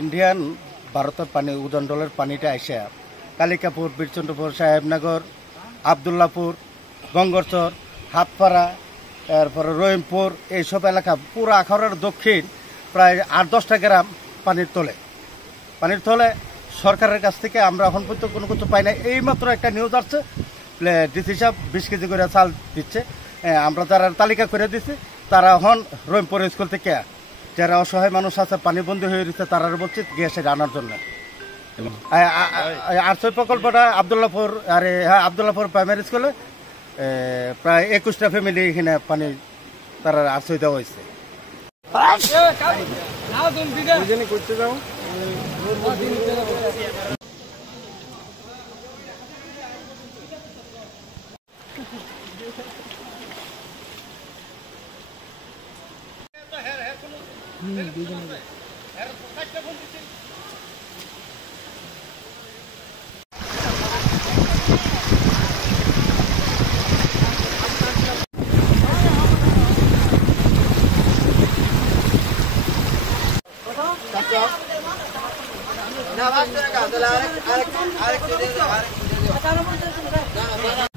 Indian ভারতের পানি উদণ্ডলের পানিটা আসে কালিকাপুর, বীরচন্দ্রপুর, সাহেবনগর, আবদুল্লাপুর, গঙ্গরচর, হাতপাড়া, এরপরে রহিমপুর, এইসব এলাকা পুরো আখাউড়ার দক্ষিণ প্রায় 8-10টা গ্রাম পানির তলে সরকারের কাছ থেকে আমরা এখন পর্যন্ত কোনো কিছু পাই না। এইমাত্র একটা নিউজ আসছে, ডিসি সাহেব 20 কেজি করে চাল দিচ্ছে। আমরা যারা তালিকা করে দিচ্ছি তারা এখন রহিমপুর স্কুল থেকে যারা অসহায় মানুষ আছে পানিবন্দী হয়ে রয়েছে তারা বলছে গ্যাসে আনার জন্য। আশ্রয় প্রকল্পটা আবদুল্লাপুর প্রাইমারি স্কুলে প্রায় 21টা ফ্যামিলি এখানে পানি তারা আশ্রয় দেওয়া হয়েছে। করতে যাও না